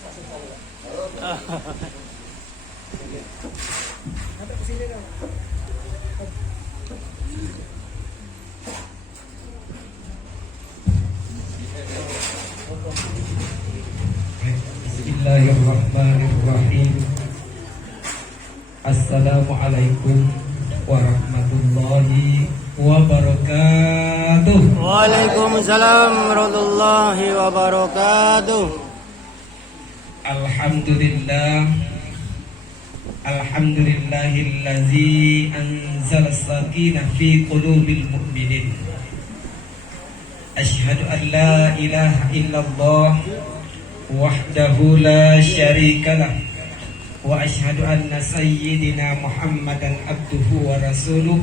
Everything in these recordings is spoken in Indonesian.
Bismillahirrahmanirrahim. Assalamualaikum warahmatullahi wabarakatuh. Waalaikumsalam warahmatullahi wabarakatuh. Alhamdulillahillazi anzala sakinah fi qulubil mu'minin. Asyhadu an la ilaha illallah wahdahu la syarikalah wa asyhadu anna sayyidina Muhammadan abduhu wa rasuluh.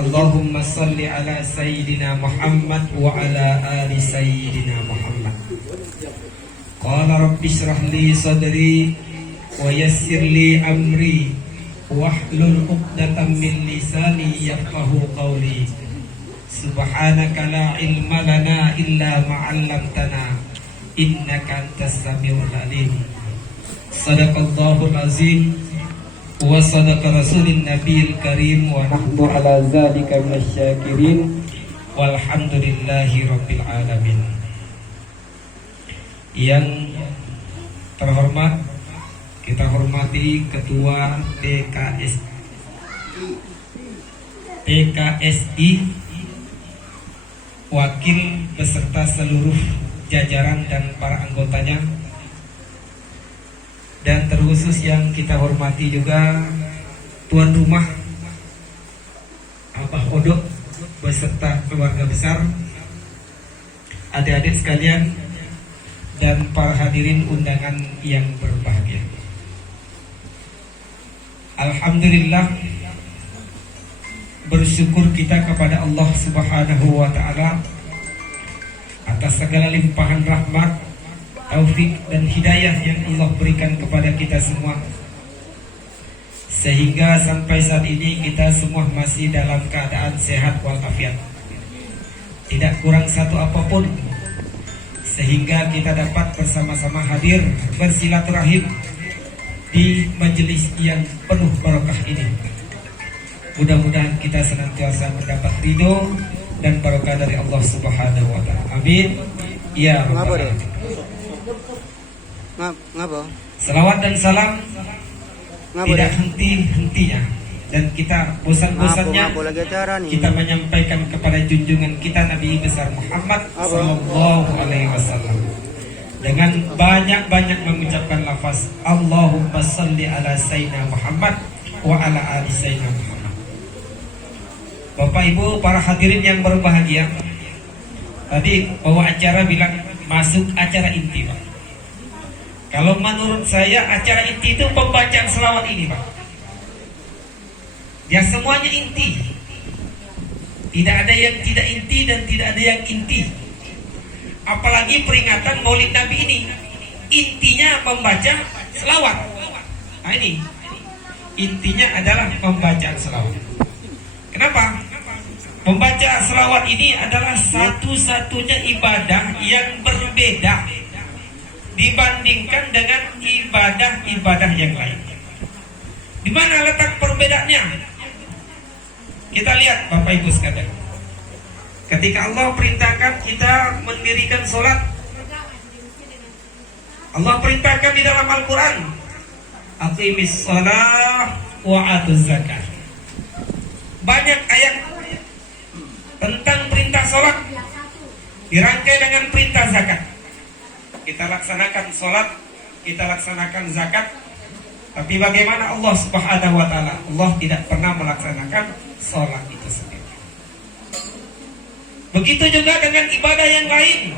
Allahumma salli ala sayyidina Muhammad wa ala ali sayyidina Muhammad. Qala rabbi shrah li sadri wa yassir li amri wahlul 'uqdatam min lisani yafqahu qawli. Subhanaka la ilma lana illa ma 'allamtana innaka antas samiul alim. Sadaqallahul azim wa sadaqa rasulun nabiyil karim wa nahnu ala zalika minasyakirin walhamdulillahi rabbil alamin. Yang terhormat, kita hormati Ketua PKSI, wakil beserta seluruh jajaran dan para anggotanya, dan terkhusus yang kita hormati juga tuan rumah Abah Odok beserta keluarga besar, adik-adik sekalian, dan para hadirin undangan yang berbahagia. Alhamdulillah, bersyukur kita kepada Allah Subhanahu wa ta'ala atas segala limpahan rahmat, taufik dan hidayah yang Allah berikan kepada kita semua, sehingga sampai saat ini kita semua masih dalam keadaan sehat walafiat, tidak kurang satu apapun, sehingga kita dapat bersama-sama hadir bersilaturahim di majelis yang penuh barokah ini. Mudah-mudahan kita senantiasa mendapat ridho dan barokah dari Allah Subhanahu wa ta'ala. Amin. Ya rabbal alamin. Salawat dan salam tidak henti-hentinya, dan kita bosan-bosannya kita menyampaikan kepada junjungan kita Nabi besar Muhammad sallallahu alaihi wasallam dengan banyak-banyak mengucapkan lafaz Allahumma salli ala sayyidina Muhammad wa ala ali sayyidina Muhammad. Bapak Ibu, para hadirin yang berbahagia, tadi bawa acara bilang masuk acara inti, Pak. Kalau menurut saya acara inti itu pembacaan selawat ini, Pak. Ya semuanya inti. Tidak ada yang tidak inti dan tidak ada yang inti. Apalagi peringatan Maulid Nabi ini, intinya membaca selawat. Nah ini intinya adalah pembacaan selawat. Kenapa? Membaca selawat ini adalah satu-satunya ibadah yang berbeda dibandingkan dengan ibadah-ibadah yang lain. Di mana letak perbedaannya? Kita lihat Bapak Ibu sekalian. Ketika Allah perintahkan kita mendirikan sholat, Allah perintahkan di dalam Al-Quran, aqimis shalah wa atuz zakah. Banyak ayat tentang perintah sholat dirangkai dengan perintah zakat. Kita laksanakan sholat, kita laksanakan zakat. Tapi bagaimana Allah Subhanahu wa ta'ala? Allah tidak pernah melaksanakan sholat itu sendiri. Begitu juga dengan ibadah yang lain,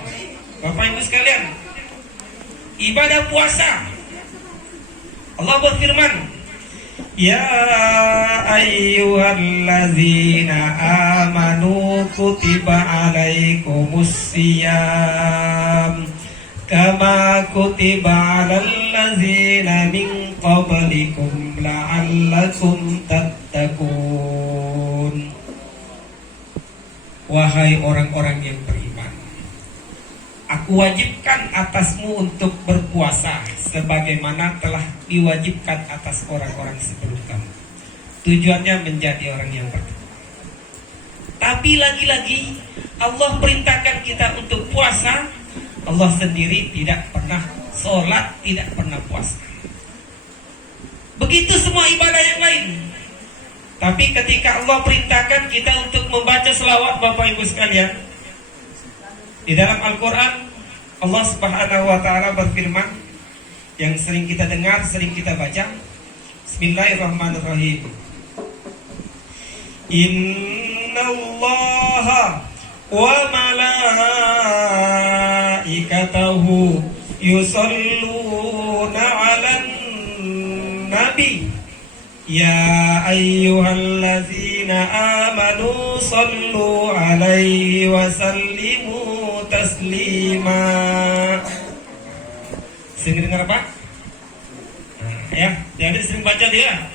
Bapak Ibu sekalian. Ibadah puasa, Allah berfirman, ya ayyuhallazina amanu kutiba alaikumusiyam kama kutiba alal ladzina min qablikum la'allakum tattaqun. Wahai orang-orang yang beriman, Aku wajibkan atasmu untuk berpuasa sebagaimana telah diwajibkan atas orang-orang sebelum kamu. Tujuannya menjadi orang yang bertakwa. Tapi lagi-lagi Allah perintahkan kita untuk puasa. Allah sendiri tidak pernah sholat, tidak pernah puasa. Begitu semua ibadah yang lain. Tapi ketika Allah perintahkan kita untuk membaca selawat, Bapak Ibu sekalian, di dalam Al-Quran Allah Subhanahu wa ta'ala berfirman, yang sering kita dengar, sering kita baca. Bismillahirrahmanirrahim. Innallaha wa malaikatahu yusalluna 'alan nabi ya ayyuhallazina amanu sallu 'alaihi wa sallimu taslima. Sering dengar Pak? Nah, ya, jadi sering baca dia.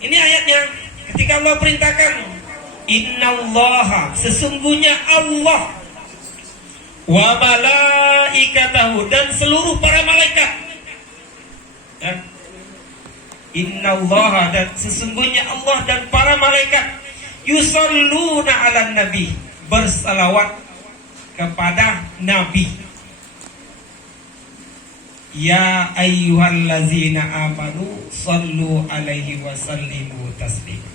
Ini ayatnya. Ketika Allah perintahkan, innallaha, sesungguhnya Allah, wa malaikatahu, dan seluruh para malaikat. Ya. Innallaha, dan sesungguhnya Allah dan para malaikat, yusalluna 'alan nabi, bersalawat kepada Nabi. Ya ayyuhallazina amanu sallu alaihi wa sallimu taslima.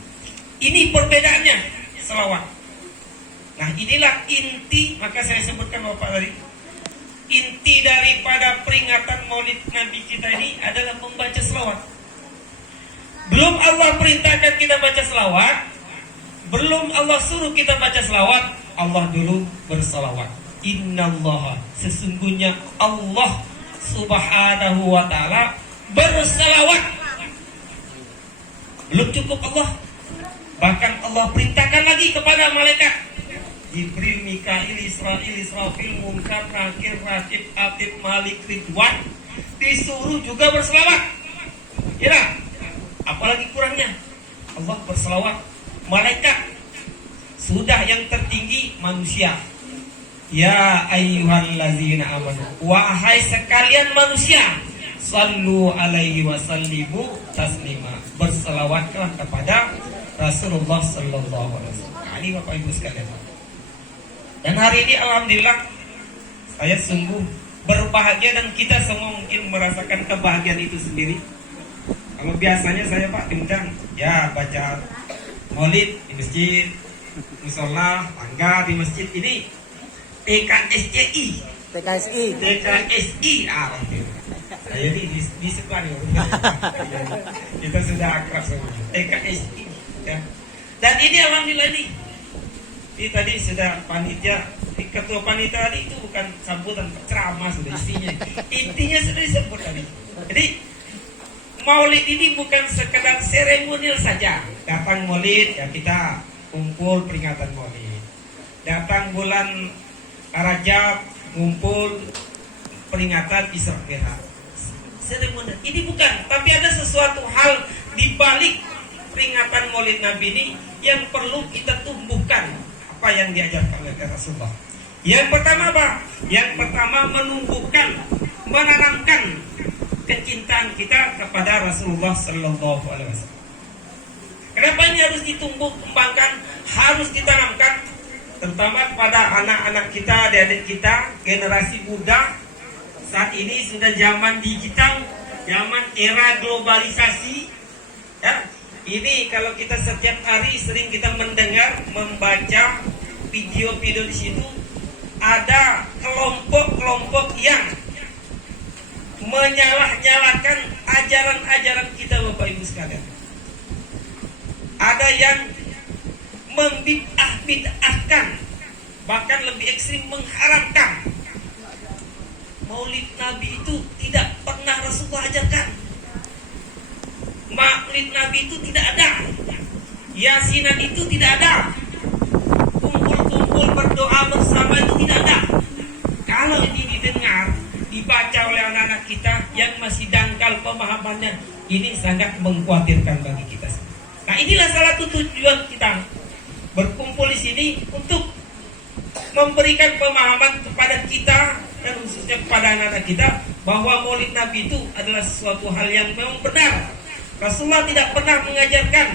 Ini perbedaannya selawat. Nah, inilah inti, maka saya sebutkan Bapak tadi, inti daripada peringatan Maulid Nabi kita ini adalah membaca selawat. Belum Allah perintahkan kita baca selawat, belum Allah suruh kita baca selawat, Allah dulu berselawat. Innallaha, sesungguhnya Allah Subhanahu wa ta'ala berselawat. Belum cukup Allah, bahkan Allah perintahkan lagi kepada malaikat Jibril, Mikail, Israfil, Munkar, Nakir, Raqib, Atid, Malik, Ridwan, disuruh juga berselawat. Ya, apalagi kurangnya Allah berselawat. Malaikat sudah yang tertinggi manusia. Ya ayyuhallazina amanu, wahai sekalian manusia, sallu alaihi wa sallimu taslima, berselawatlah kepada Rasulullah sallallahu alaihi wasallam. Ini Bapak Ibu sekalian. Dan hari ini alhamdulillah saya sungguh berbahagia, dan kita semua mungkin merasakan kebahagiaan itu sendiri. Kalau biasanya saya Pak diundang, ya baca Maulid di masjid, musola, tangga di masjid. Ini TKSI. Saya di sebelah nih. Kita sudah akrab semua. TKSI. Ya. Dan ini alhamdulillah ini tadi sudah panitia, ketua panitia tadi itu bukan sambutan, ceramah sudah isinya. Intinya sudah disebut tadi. Jadi Maulid ini bukan sekedar seremonial saja. Datang Maulid ya kita kumpul peringatan Maulid. Datang bulan Rajab ngumpul peringatan Isra Mi'raj. Seremonial ini bukan, tapi ada sesuatu hal di balik peringatan Maulid Nabi ini yang perlu kita tumbuhkan apa yang diajarkan oleh Rasulullah. Yang pertama apa? Yang pertama menumbuhkan, menanamkan kecintaan kita kepada Rasulullah sallallahu alaihi wasallam. Kenapa ini harus ditumbuh kembangkan, harus ditanamkan, terutama kepada anak-anak kita, adik-adik kita, generasi muda. Saat ini sudah zaman digital, zaman era globalisasi. Ya, ini kalau kita setiap hari sering kita mendengar, membaca video-video di situ, ada kelompok-kelompok yang menyalah-nyalahkan ajaran-ajaran kita, Bapak Ibu sekalian. Ada yang membid'ah-bid'ahkan, bahkan lebih ekstrim mengharamkan. Maulid Nabi itu tidak pernah Rasulullah ajarkan. Maulid Nabi itu tidak ada. Yasinan itu tidak ada. Kumpul-kumpul berdoa bersama itu tidak ada. Kalau ini didengar, dibaca oleh anak-anak kita yang masih dangkal pemahamannya, ini sangat mengkhawatirkan bagi kita. Nah, inilah salah satu tujuan kita berkumpul di sini, untuk memberikan pemahaman kepada kita dan khususnya kepada anak-anak kita bahwa Maulid Nabi itu adalah suatu hal yang memang benar. Rasulullah tidak pernah mengajarkan,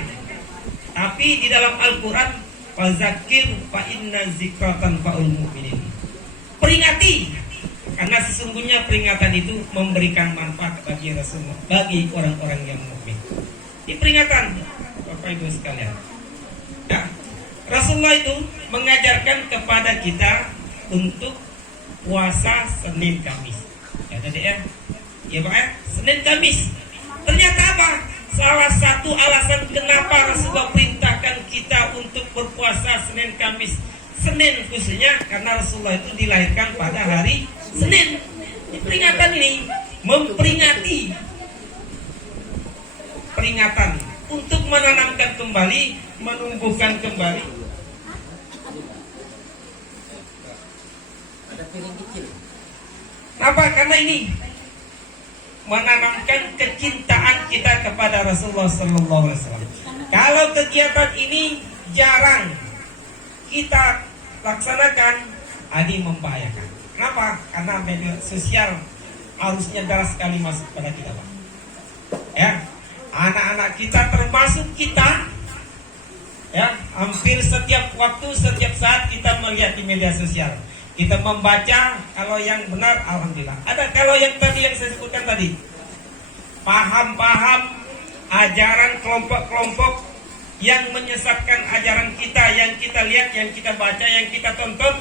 tapi di dalam Al-Quran, fazakir fa inna zikratan fa'ul mu'minin. Peringati, karena sesungguhnya peringatan itu memberikan manfaat bagi Rasulullah, bagi orang-orang yang mukmin. Ini peringatan, Bapak Ibu sekalian. Nah, Rasulullah itu mengajarkan kepada kita untuk puasa Senin Kamis. Ya tadi ya, ya Pak ya, Senin Kamis. Ternyata apa? Salah satu alasan kenapa Rasulullah perintahkan kita untuk berpuasa Senin Kamis, Senin khususnya karena Rasulullah itu dilahirkan pada hari Senin. Di peringatan ini memperingati peringatan untuk menanamkan kembali, menumbuhkan kembali. Ada piring kecil. Kenapa? Karena ini menanamkan kecintaan kita kepada Rasulullah Sallallahu Alaihi Wasallam. Kalau kegiatan ini jarang kita laksanakan, ini membahayakan. Kenapa? Karena media sosial arusnya deras sekali masuk pada kita, Pak. Ya, anak-anak kita termasuk kita, ya, hampir setiap waktu, setiap saat kita melihat di media sosial. Kita membaca, kalau yang benar alhamdulillah. Ada kalau yang tadi yang saya sebutkan tadi, paham-paham ajaran kelompok-kelompok yang menyesatkan ajaran kita, yang kita lihat, yang kita baca, yang kita tonton.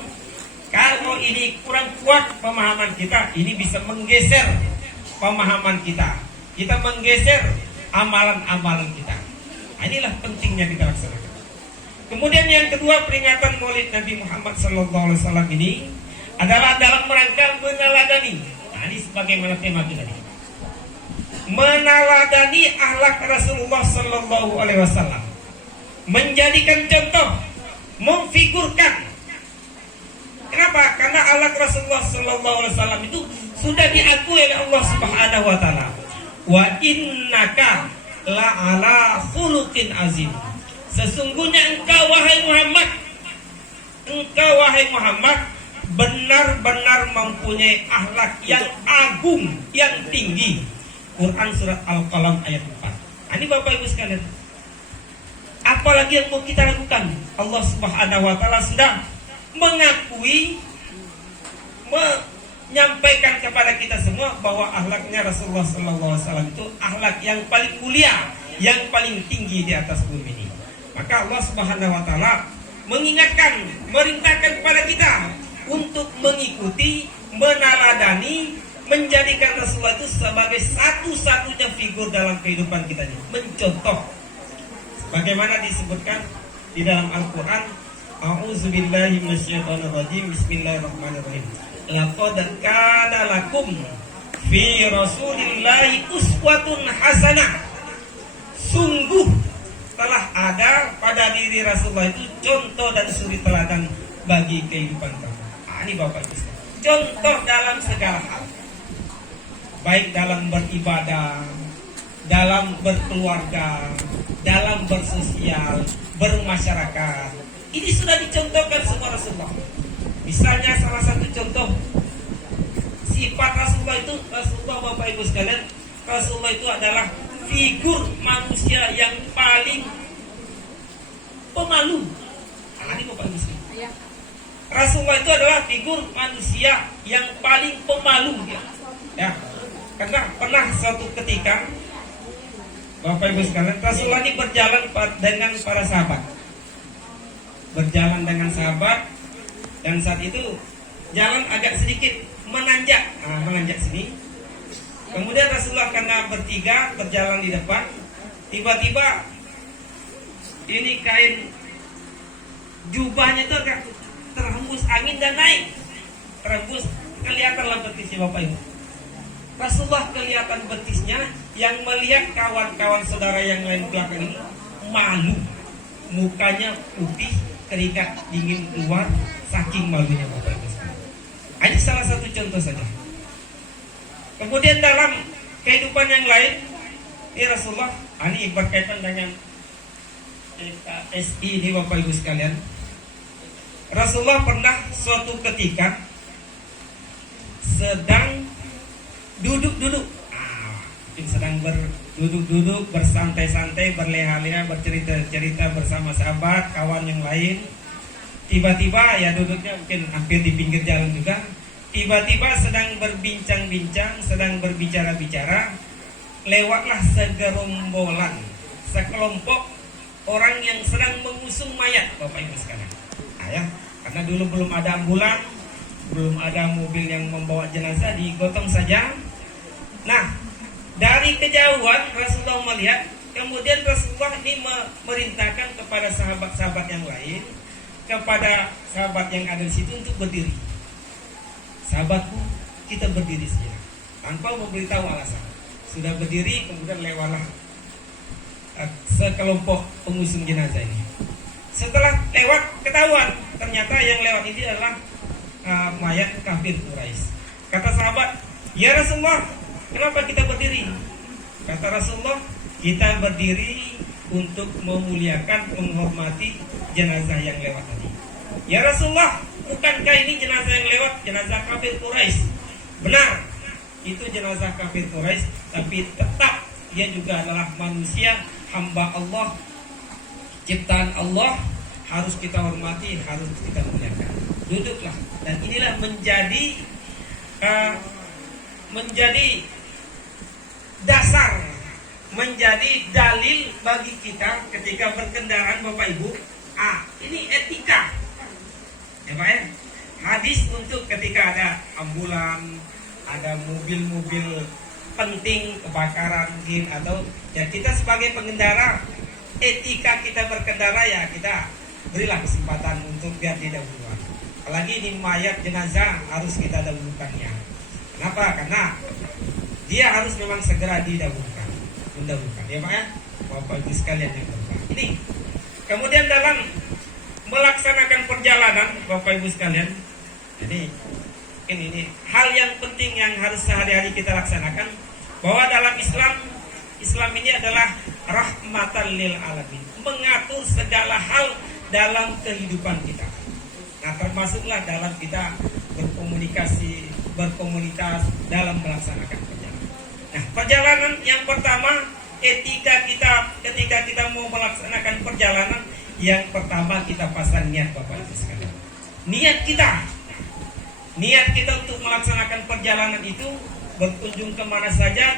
Kalau ini kurang kuat pemahaman kita, ini bisa menggeser pemahaman kita. Kita menggeser amalan-amalan kita. Inilah pentingnya kita laksanakan. Kemudian yang kedua, peringatan Maulid Nabi Muhammad SAW ini adalah dalam rangka meneladani. Nah, ini sebagaimana tema kita ini. Meneladani akhlak Rasulullah SAW, menjadikan contoh, memfigurkan. Kenapa? Karena akhlak Rasulullah SAW itu sudah diakui oleh Allah Subhanahu Wa Taala. Wa innaka la'ala khuluqin azim. Sesungguhnya engkau wahai Muhammad benar-benar mempunyai akhlak yang agung, yang tinggi. Quran surat Al-Qalam ayat 4. Ini Bapak Ibu sekalian, apalagi yang mau kita lakukan? Allah Subhanahu Wa Taala sudah mengakui, menyampaikan kepada kita semua bahwa akhlaknya Rasulullah SAW itu akhlak yang paling mulia, yang paling tinggi di atas bumi ini. Maka Allah Subhanahu Wa Taala mengingatkan, merintahkan kepada kita untuk mengikuti, meneladani, menjadikan Rasulullah itu sebagai satu-satunya figur dalam kehidupan kita ini, mencontoh. Bagaimana disebutkan di dalam Al-Quran, A'udzubillahi minasyaitonirrajim, bismillahirrahmanirrahim. Laqad kana lakum fi Rasulillahi uswatun hasanah. Sungguh telah ada pada diri Rasulullah itu contoh dan suri teladan bagi kehidupan kamu. Ini Bapak Ibu, contoh dalam segala hal, baik dalam beribadah, dalam berkeluarga, dalam bersosial, bermasyarakat. Ini sudah dicontohkan semua Rasulullah. Misalnya salah satu contoh sifat Rasulullah Bapak Ibu sekalian, Rasulullah itu adalah figur manusia yang paling pemalu. Ini Bapak Ibu sekalian, Rasulullah itu adalah figur manusia yang paling pemalu, ya. Karena pernah suatu ketika Bapak Ibu sekalian, Rasulullah ini berjalan dengan para sahabat, dan saat itu jalan agak sedikit menanjak, menanjak sini. Kemudian Rasulullah karena bertiga berjalan di depan, tiba-tiba ini kain jubahnya itu agak terhembus angin dan naik, terhembus, kelihatan betisnya Bapak Ibu. Rasulullah kelihatan betisnya, yang melihat kawan-kawan saudara yang lain belakang ini malu, mukanya putih, keringat dingin keluar, saking malunya Bapak Ibu. Ini salah satu contoh saja. Kemudian dalam kehidupan yang lain, Rasulullah, ini berkaitan dengan SI ini Bapak Ibu sekalian. Rasulullah pernah suatu ketika sedang duduk-duduk. Mungkin sedang berduduk-duduk, bersantai-santai, berleha-leha, bercerita-cerita bersama sahabat, kawan yang lain. Tiba-tiba ya duduknya mungkin hampir di pinggir jalan juga. Tiba-tiba sedang berbincang-bincang, sedang berbicara-bicara, lewatlah sekelompok orang yang sedang mengusung mayat, Bapak Ibu sekalian. Ya, karena dulu belum ada ambulan, belum ada mobil yang membawa jenazah, digotong saja. Nah, dari kejauhan Rasulullah melihat, kemudian Rasulullah ini memerintahkan kepada sahabat-sahabat yang lain, kepada sahabat yang ada di situ untuk berdiri. Sahabatku, kita berdiri saja, tanpa memberitahu alasan. Sudah berdiri, kemudian lewatlah sekelompok pengusung jenazah ini. Setelah lewat, ketahuan ternyata yang lewat ini adalah mayat kafir Quraisy. Kata sahabat, ya Rasulullah, kenapa kita berdiri? Kata Rasulullah, kita berdiri untuk memuliakan, menghormati jenazah yang lewat tadi. Ya Rasulullah, bukankah ini jenazah yang lewat, jenazah kafir Quraisy? Benar, itu jenazah kafir Quraisy, tapi tetap dia juga adalah manusia, hamba Allah, ciptaan Allah, harus kita hormati, harus kita muliakan. Duduklah. Dan inilah menjadi dasar, menjadi dalil bagi kita ketika berkendaraan, Bapak Ibu. Ini etika, ya Pak ya. Hadis untuk ketika ada ambulan, ada mobil-mobil penting, kebakaran mungkin, atau ya kita sebagai pengendara, etika kita berkendara ya kita berilah kesempatan untuk biar didahulukan. Apalagi di mayat jenazah harus kita dahulukannya. Kenapa? Karena dia harus memang segera mendahulukan, ya Pak ya, Bapak Ibu sekalian yang berbahagia. Ini kemudian dalam melaksanakan perjalanan, Bapak Ibu sekalian, ini hal yang penting yang harus sehari-hari kita laksanakan, bahwa dalam Islam ini adalah rahmatan lil alamin, mengatur segala hal dalam kehidupan kita. Nah, termasuklah dalam kita berkomunikasi, berkomunitas dalam melaksanakan perjalanan. Nah, perjalanan yang pertama, etika kita ketika kita mau melaksanakan perjalanan, yang pertama kita pasang niat, Bapak Ibu sekalian. Niat kita untuk melaksanakan perjalanan itu, berkunjung kemana saja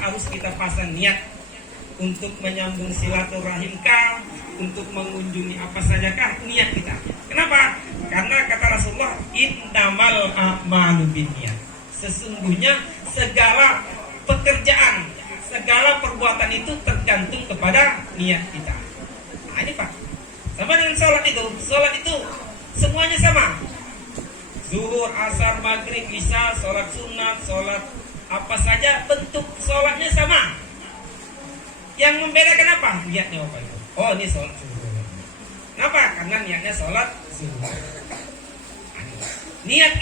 harus kita pasang niat untuk menyambung silaturahim kah, untuk mengunjungi apa saja kah, niat kita. Kenapa? Karena kata Rasulullah, innamal a'malu binniyat. Sesungguhnya segala pekerjaan, segala perbuatan itu tergantung kepada niat kita. Nah, ini Pak, sama dengan sholat itu semuanya sama. Zuhur, asar, maghrib, isya, sholat sunat, sholat apa saja, bentuk sholatnya sama. Yang membedakan apa? Niatnya Bapak Ibu. Oh, ini sholat zuhur. Kenapa? Karena niatnya sholat zuhur. Niat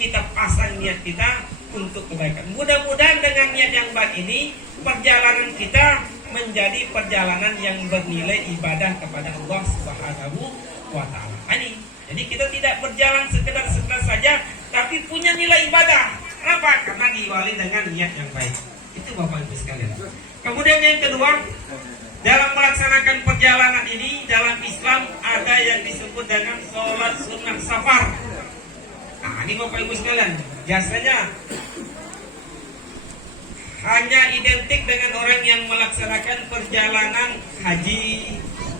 kita pasang niat kita untuk kebaikan. Mudah-mudahan dengan niat yang baik ini, perjalanan kita menjadi perjalanan yang bernilai ibadah kepada Allah Subhanahu wa Ta'ala. Ini. Jadi kita tidak berjalan sekedar saja, tapi punya nilai ibadah. Kenapa? Karena diawali dengan niat yang baik. Itu Bapak Ibu sekalian. Kemudian yang kedua, dalam melaksanakan perjalanan ini, dalam Islam ada yang disebut dengan sholat sunnah safar. Nah, ini Bapak Ibu sekalian, biasanya hanya identik dengan orang yang melaksanakan perjalanan haji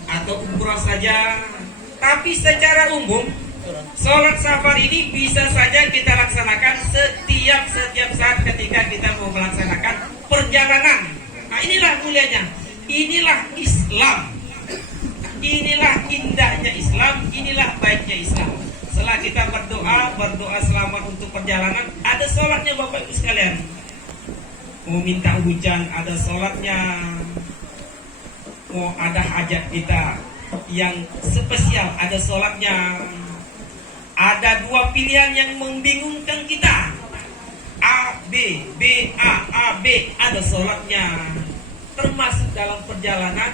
atau umrah saja. Tapi secara umum, sholat safar ini bisa saja kita laksanakan setiap saat ketika kita mau melaksanakan perjalanan. Nah, inilah mulianya, inilah Islam, inilah indahnya Islam, inilah baiknya Islam. Setelah kita berdoa selamat untuk perjalanan, ada sholatnya Bapak Ibu sekalian. Mau minta hujan, ada sholatnya. Mau ada hajat kita yang spesial, ada sholatnya. Ada dua pilihan yang membingungkan kita, A, B, B, A, B, ada sholatnya. Termasuk dalam perjalanan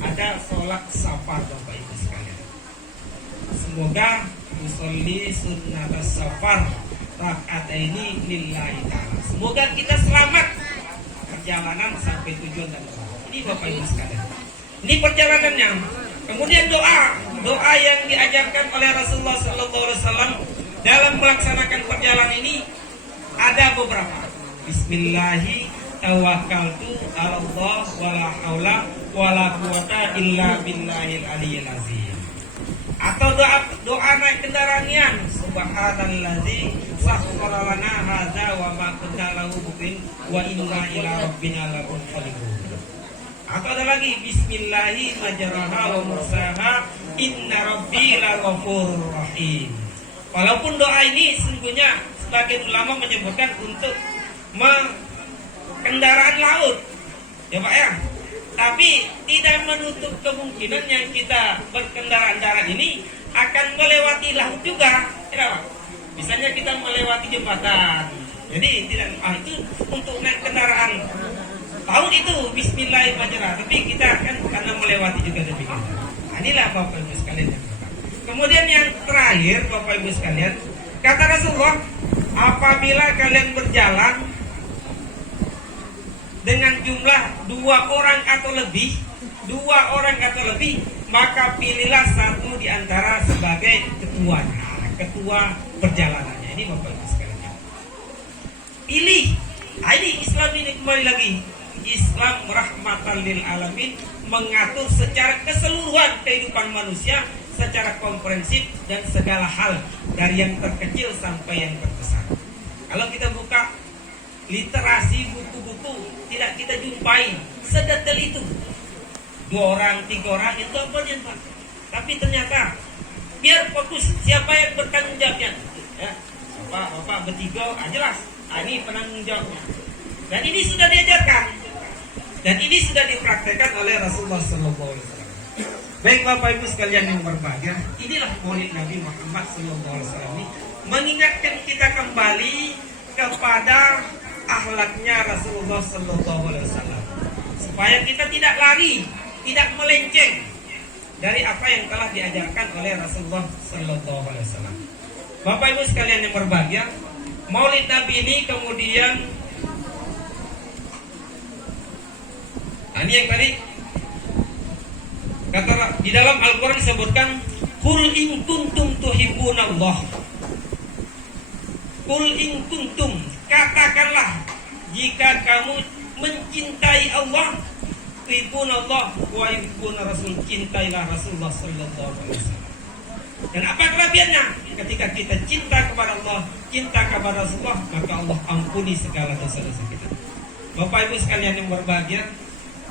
ada sholat safar Bapak Ibu sekalian. Semoga musolli sunnat safar raka'ataini lillahi ta'ala. Semoga kita selamat perjalanan sampai tujuan dan rumah. Ini Bapak Ibu sekalian. Ini perjalanannya. Kemudian doa yang diajarkan oleh Rasulullah SAW dalam melaksanakan perjalanan ini ada beberapa. Bismillahi tawakkaltu 'alallah wala haula wala quwata illa billahil aliyyil azim. Atau doa naik kendaraannya, subhanallazi sakhkhara lana hadza wa ma kunna lahu muqrin wa inna ila rabbina lamunqalibun. Atau ada lagi, bismillahi majraha wa mursaha inna rabbi laghafurur rahim. Walaupun doa ini sesungguhnya sebagian ulama menyebutkan untuk kendaraan laut, ya Pak ya. Tapi tidak menutup kemungkinan yang kita berkendaraan darat ini akan melewati laut juga, ya Pak. Misalnya kita melewati jembatan, jadi tidak itu untuk naik kendaraan laut itu bismillahirrahmanirrahim. Tapi kita akan karena melewati juga demikian. Nah, inilah Bapak Ibu sekalian yang pertama. Kemudian yang terakhir Bapak Ibu sekalian, kata Rasulullah, apabila kalian berjalan dengan jumlah 2 orang atau lebih, maka pilihlah satu di antara sebagai ketua perjalanannya. Ini Bapak Ibu sekalian. Pilih. Nah, ini Islam ini kembali lagi. Islam rahmatan lil alamin, mengatur secara keseluruhan kehidupan manusia secara komprehensif dan segala hal dari yang terkecil sampai yang terbesar. Kalau kita buka literasi buku-buku, tidak kita jumpai sedetail itu. 2 orang, 3 orang itu apa aja Pak. Tapi ternyata biar fokus siapa yang bertanggung jawabnya. Ya, Bapak bertiga, jelas. Ini penanggung jawabnya. Dan ini sudah diajarkan. Dan ini sudah dipraktekkan oleh Rasulullah SAW. Baik Bapak Ibu sekalian yang berbahagia, inilah maulid Nabi Muhammad SAW ini mengingatkan kita kembali kepada akhlaknya Rasulullah SAW, supaya kita tidak lari, tidak melenceng dari apa yang telah diajarkan oleh Rasulullah SAW. Bapak Ibu sekalian yang berbahagia, maulid Nabi ini kemudian ini yang tadi kata di dalam Al-Quran disebutkan, Qul in kuntum tuhibbunallah. Qul in kuntum, katakanlah jika kamu mencintai Allah, tuhibbunallah wa yuhibbuna rasul, cintailah Rasulullah sallallahu alaihi wasallam. Dan apa kelebihannya? Ketika kita cinta kepada Allah, cinta kepada Rasulullah, maka Allah ampuni segala dosa-dosa kita. Bapak Ibu sekalian yang berbahagia,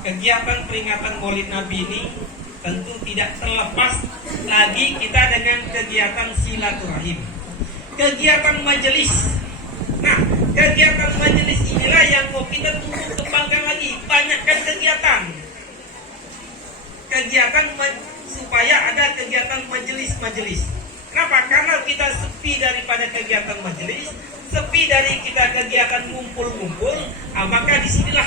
kegiatan peringatan Maulid Nabi ini tentu tidak terlepas lagi kita dengan kegiatan silaturahim, kegiatan majelis. Nah, kegiatan majelis inilah yang mau kita tumbuh kembangkan lagi, banyakkan kegiatan supaya ada kegiatan majelis. Kenapa? Karena kita sepi daripada kegiatan majelis, sepi dari kita kegiatan ngumpul-ngumpul, maka disinilah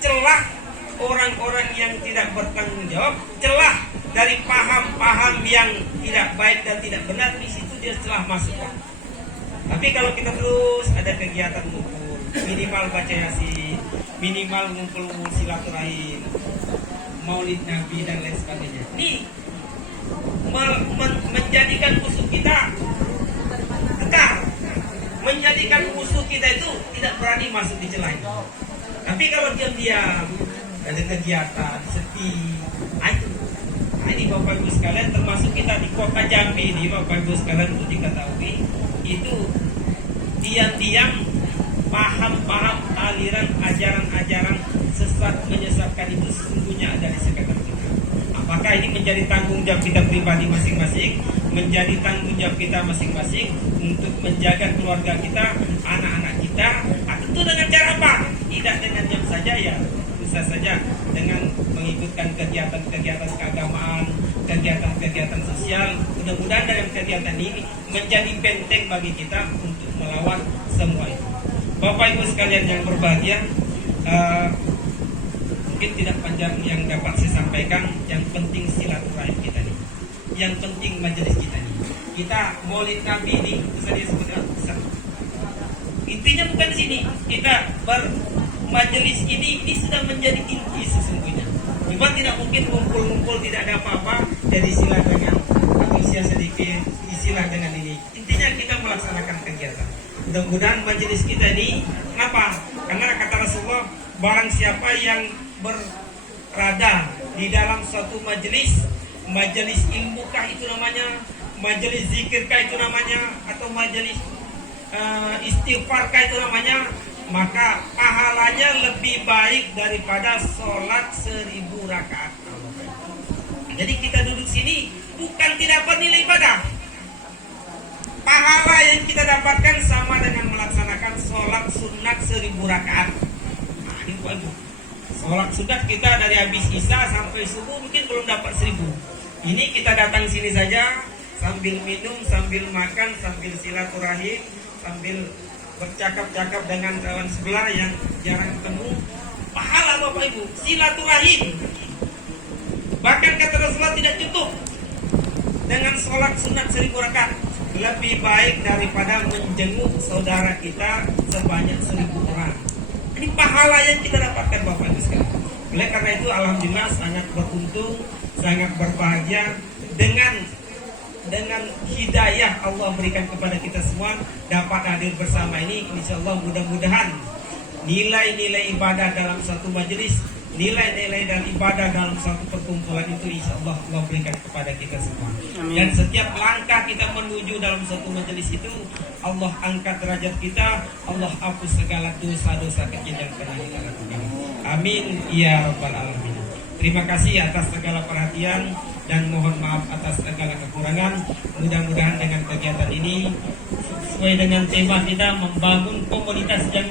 celah orang-orang yang tidak bertanggung jawab, celah dari paham-paham yang tidak baik dan tidak benar, di situ dia telah masuk. Tapi kalau kita terus ada kegiatan ngumpul, minimal baca yasin, minimal ngumpul-ngumpul silaturahim, maulid Nabi dan lain sebagainya, ini menjadikan musuh kita kekar, menjadikan musuh kita itu tidak berani masuk di celah itu. Tapi kalau diam-diam ada kegiatan sepi, ini Bapak Ibu sekalian, termasuk kita di kota Jambi ini, Bapak Ibu sekalian, untuk diketahui itu diam-diam paham-paham aliran ajaran-ajaran sesat menyesatkan itu sesungguhnya ada di sekitar kita. Apakah ini menjadi tanggung jawab kita pribadi masing-masing, menjadi tanggung jawab kita masing-masing untuk menjaga keluarga kita, anak-anak kita? Tentu dengan cara apa? Tidak dengan diam saja ya, bisa saja dengan mengikutkan kegiatan-kegiatan keagamaan, kegiatan-kegiatan sosial. Mudah-mudahan dalam kegiatan ini menjadi benteng bagi kita untuk melawan semua itu. Bapak Ibu sekalian yang berbahagia, mungkin tidak panjang yang dapat saya sampaikan. Yang penting silaturahim kita nih, yang penting majelis kita nih. Kita maulid Nabi ini bisa disebutkan Intinya bukan sini. Kita bermajelis ini sudah menjadi inti sesungguhnya. Memang tidak mungkin ngumpul-ngumpul tidak ada apa-apa. Jadi silah dengan antusias sedikit, isilah dengan ini. Intinya kita melaksanakan kegiatan. Mudah-mudahan majelis kita ini, kenapa? Karena kata Rasulullah, barang siapa yang berada di dalam suatu majelis ilmukah itu namanya, majelis zikirkah itu namanya, atau majelis istighfarkah itu namanya, maka pahalanya lebih baik daripada sholat 1000 rakaat. Jadi kita duduk sini bukan tidak dapat nilai ibadah. Pahala yang kita dapatkan sama dengan melaksanakan sholat sunat 1000 rakaat. Nah, ini bagus. Sholat sunat kita dari habis isya sampai subuh mungkin belum dapat 1000. Ini kita datang sini saja sambil minum, sambil makan, sambil silaturahim, sambil bercakap-cakap dengan kawan sebelah yang jarang ketemu. Pahala Bapak Ibu, silaturahim. Bahkan kata Rasulullah tidak cukup dengan sholat sunat 1000 rakaat. Lebih baik daripada menjenguk saudara kita sebanyak 1000 orang. Ini pahala yang kita dapatkan Bapak Ibu sekalian. Oleh karena itu alhamdulillah sangat beruntung, sangat berbahagia dengan hidayah Allah berikan kepada kita semua dapat hadir bersama ini. Insyaallah mudah-mudahan nilai-nilai ibadah dalam satu majelis, nilai-nilai dan ibadah dalam satu perkumpulan itu insyaallah Allah berikan kepada kita semua. Amin. Dan setiap langkah kita menuju dalam satu majelis itu Allah angkat derajat kita, Allah hapus segala dosa-dosa kecil yang pernah kita lakukan. Amin ya rabbal alamin. Terima kasih atas segala perhatian dan mohon maaf atas segala kekurangan. Mudah-mudahan dengan kegiatan ini sesuai dengan tema kita membangun komunitas yang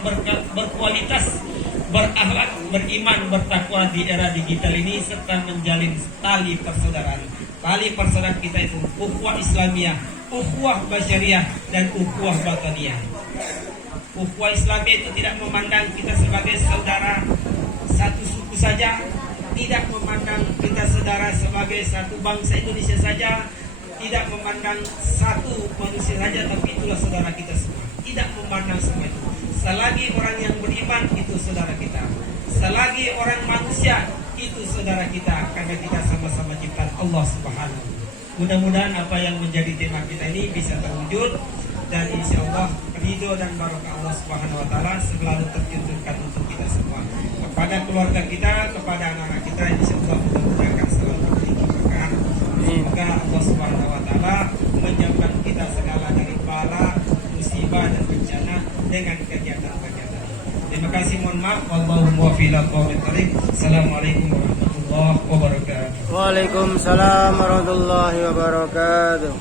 berkualitas, berakhlak, beriman, bertakwa di era digital ini serta menjalin tali persaudaraan. Tali persaudaraan kita itu ukhuwah Islamiyah, ukhuwah Basyariah dan ukhuwah Bataniyah. Ukhuwah Islamiyah itu tidak memandang kita sebagai saudara satu suku saja, tidak memandang kita saudara sebagai satu bangsa Indonesia saja, tidak memandang satu manusia saja, tapi itulah saudara kita semua. Tidak memandang semua itu. Selagi orang yang beriman itu saudara kita, selagi orang manusia itu saudara kita, karena kita sama-sama ciptaan Allah Subhanahu. Mudah-mudahan apa yang menjadi tema kita ini bisa terwujud dan insya Allah ridho dan barokah Allah Subhanahu Wa Taala selalu tercurahkan untuk kita semua. Kepada keluarga kita, kepada anak-anak kita, insya Allah mudah-mudahan akan selalu memiliki keberkahan. Semoga Allah Subhanahu Wa Taala menjauhkan kita segala dari bala, musibah dan bencana dengan kegiatan-kegiatan. Terima kasih, mohon maaf. Wallahu muwaffiq ila aqwamit thoriq. Assalamualaikum warahmatullahi wabarakatuh. Waalaikumsalam warahmatullahi wabarakatuh.